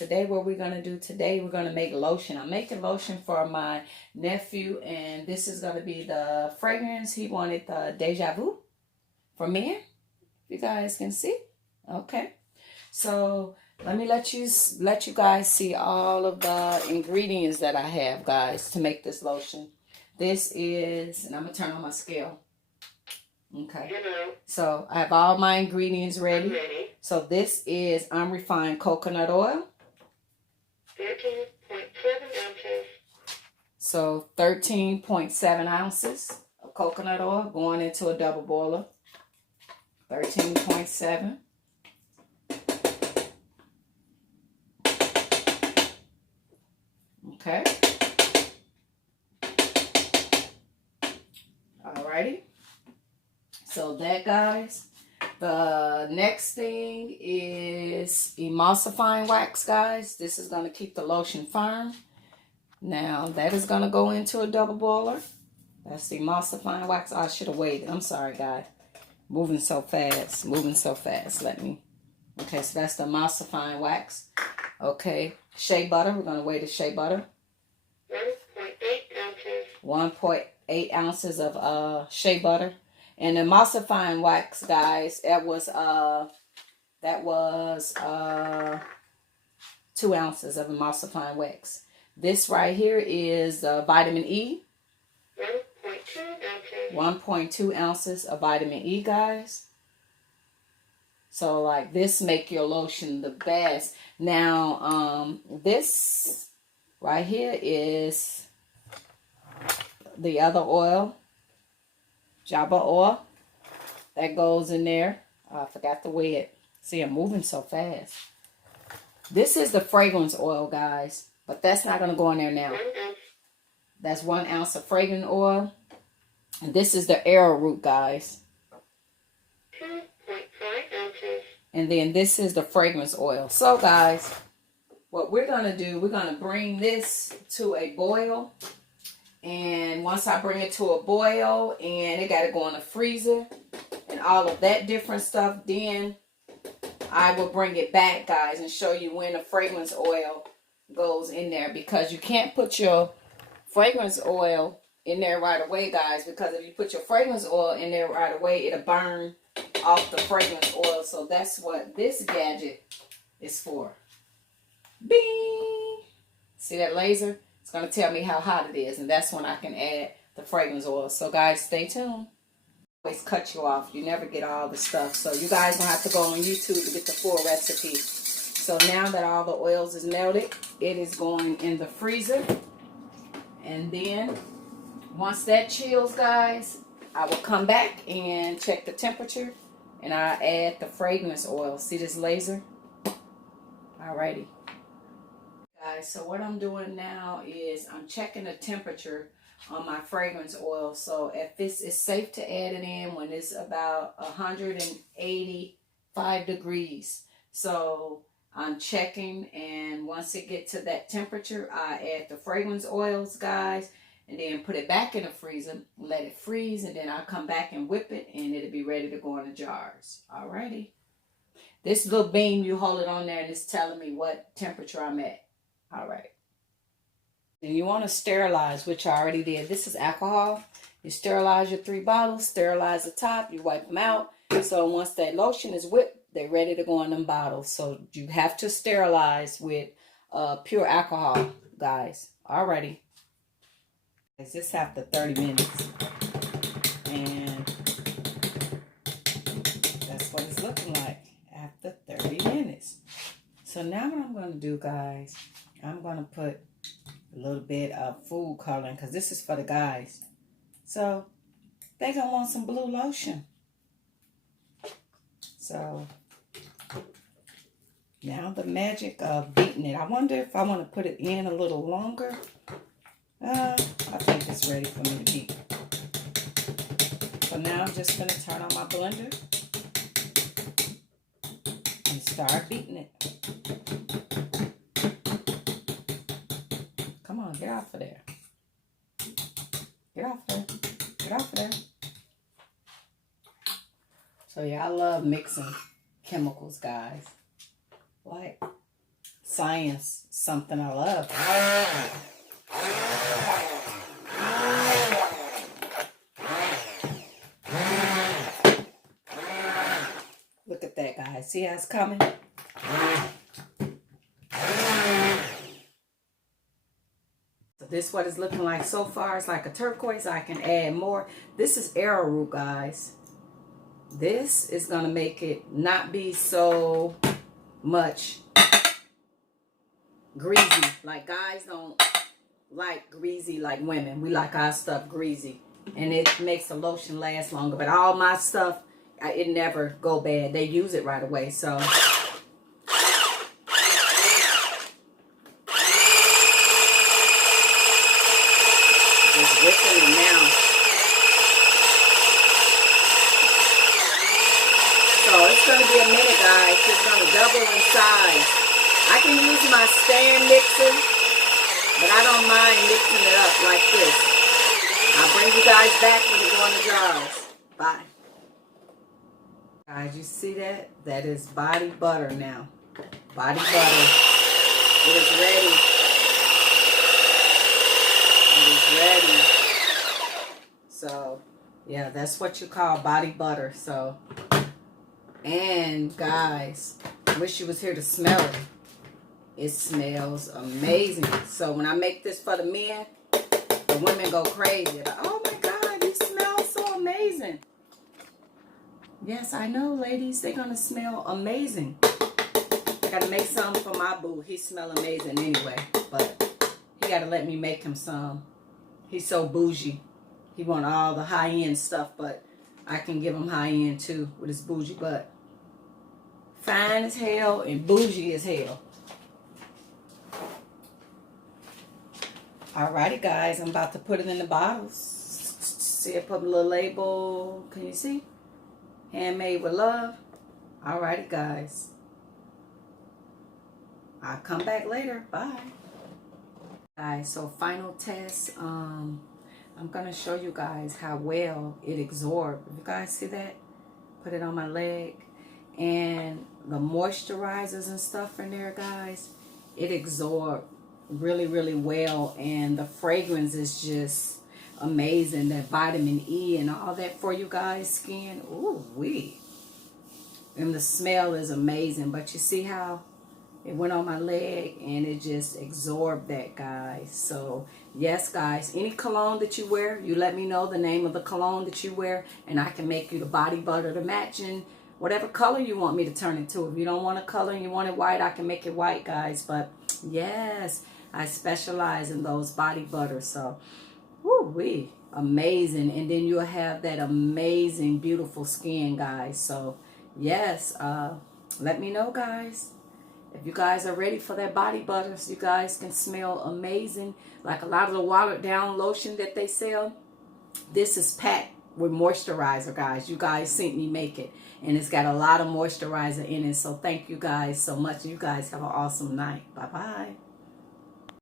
Today, what we're going to do today, we're going to make lotion. I'm making lotion for my nephew, and this is going to be the fragrance. He wanted the Deja Vu for men. You guys can see. Okay. So let me let you guys see all of the ingredients that I have, guys, to make this lotion. This is, and I'm going to turn on my scale. Okay. So I have all my ingredients ready. So this is unrefined coconut oil. 13.7 ounces. So 13.7 ounces of coconut oil going into a double boiler. 13.7. Okay. Alrighty. So that, guys. The next thing is emulsifying wax, guys. This is going to keep the lotion firm. Now, that is going to go into a double boiler. That's the emulsifying wax. Oh, I should have waited. I'm sorry, guys. Moving so fast. Let me. Okay, so that's the emulsifying wax. Okay. Shea butter. We're going to weigh the shea butter. 1.8 ounces. 1.8 ounces of shea butter. And the emulsifying wax, guys, that was 2 ounces of emulsifying wax. This right here is vitamin E. 1.2 ounces. 1.2 ounces of vitamin E, guys. So, like, this make your lotion the best. Now, this right here is the other oil. Java oil. That goes in there. Oh, I forgot to weigh it. See, I'm moving so fast. This is the fragrance oil, guys. But that's not going to go in there now. That's 1 ounce of fragrance oil. And this is the Arrowroot, guys. 2.5 ounces. And then this is the fragrance oil. So, guys, what we're going to do, we're going to bring this to a boil. And once I bring it to a boil and it got to go in the freezer and all of that different stuff, then I will bring it back, guys, and show you when the fragrance oil goes in there. Because you can't put your fragrance oil in there right away, guys. Because if you put your fragrance oil in there right away, it'll burn off the fragrance oil. So that's what this gadget is for. Bing! See that laser? It's going to tell me how hot it is, and that's when I can add the fragrance oil. So, guys, stay tuned. Always cut you off. You never get all the stuff. So, you guys don't have to go on YouTube to get the full recipe. So, now that all the oils is melted, it is going in the freezer. And then, once that chills, guys, I will come back and check the temperature, and I'll add the fragrance oil. See this laser? Alrighty. Guys, so what I'm doing now is I'm checking the temperature on my fragrance oil. So if this is safe to add it in when it's about 185 degrees. So I'm checking, and once it gets to that temperature, I add the fragrance oils, guys, and then put it back in the freezer, let it freeze, and then I'll come back and whip it, and it'll be ready to go in the jars. Alrighty. This little beam, you hold it on there, and it's telling me what temperature I'm at. All right. And you want to sterilize, which I already did. This is alcohol. You sterilize your 3 bottles, sterilize the top, you wipe them out. So once that lotion is whipped, they're ready to go in them bottles. So you have to sterilize with pure alcohol, guys. Alrighty. It's just after 30 minutes. And that's what it's looking like after 30 minutes. So now what I'm going to do, guys, I'm going to put a little bit of food coloring, because this is for the guys. So they're going to want some blue lotion. So now the magic of beating it. I wonder if I want to put it in a little longer. I think it's ready for me to beat. So now I'm just going to turn on my blender and start beating it. Come on, get off of there. Get off there. Get off of there. So yeah, I love mixing chemicals, guys. Like, Science, something I love. Look at that, guys. See how it's coming? So this is what it's looking like so far. It's like a turquoise. I can add more. This is Arrowroot, guys. This is going to make it not be so much greasy. Like, guys don't like greasy like women. We like our stuff greasy. And it makes the lotion last longer. But all my stuff, it never go bad. They use it right away. So just whipping it now. So it's going to be a minute, guys. It's going to double in size. I can use my stand mixer, but I don't mind mixing it up like this. I'll bring you guys back when you go in the jars. Bye. Guys, you see that? That is body butter now. Body butter. It is ready. It is ready. So, yeah, that's what you call body butter. So, and guys, I wish you was here to smell it. It smells amazing. So when I make this for the men, the women go crazy. Like, oh my God, you smell so amazing. Yes, I know, ladies. They're going to smell amazing. I got to make some for my boo. He smell amazing anyway. But he got to let me make him some. He's so bougie. He want all the high-end stuff, but I can give him high-end too with his bougie butt. Fine as hell and bougie as hell. Alrighty, guys. I'm about to put it in the bottles. See, I put a little label. Can you see? Handmade with love. Alrighty, guys. I'll come back later. Bye. Guys, so final test. I'm going to show you guys how well it absorbs. You guys see that? Put it on my leg. And the moisturizers and stuff in there, guys, it absorbs really, really well. And the fragrance is just amazing. That vitamin E and all that for you guys' skin. Ooh, wee. And the smell is amazing. But you see how it went on my leg and it just absorbed that, guys. So yes, guys, any cologne that you wear, you let me know the name of the cologne that you wear, and I can make you the body butter to match in whatever color you want me to turn it to. If you don't want a color and you want it white, I can make it white, guys. But yes, I specialize in those body butters. So woo-wee, amazing. And then you'll have that amazing, beautiful skin, guys. So yes, let me know, guys. If you guys are ready for that body butter, so you guys can smell amazing. Like a lot of the watered down lotion that they sell, this is packed with moisturizer, guys. You guys seen me make it. And it's got a lot of moisturizer in it. So thank you guys so much. You guys have an awesome night. Bye-bye.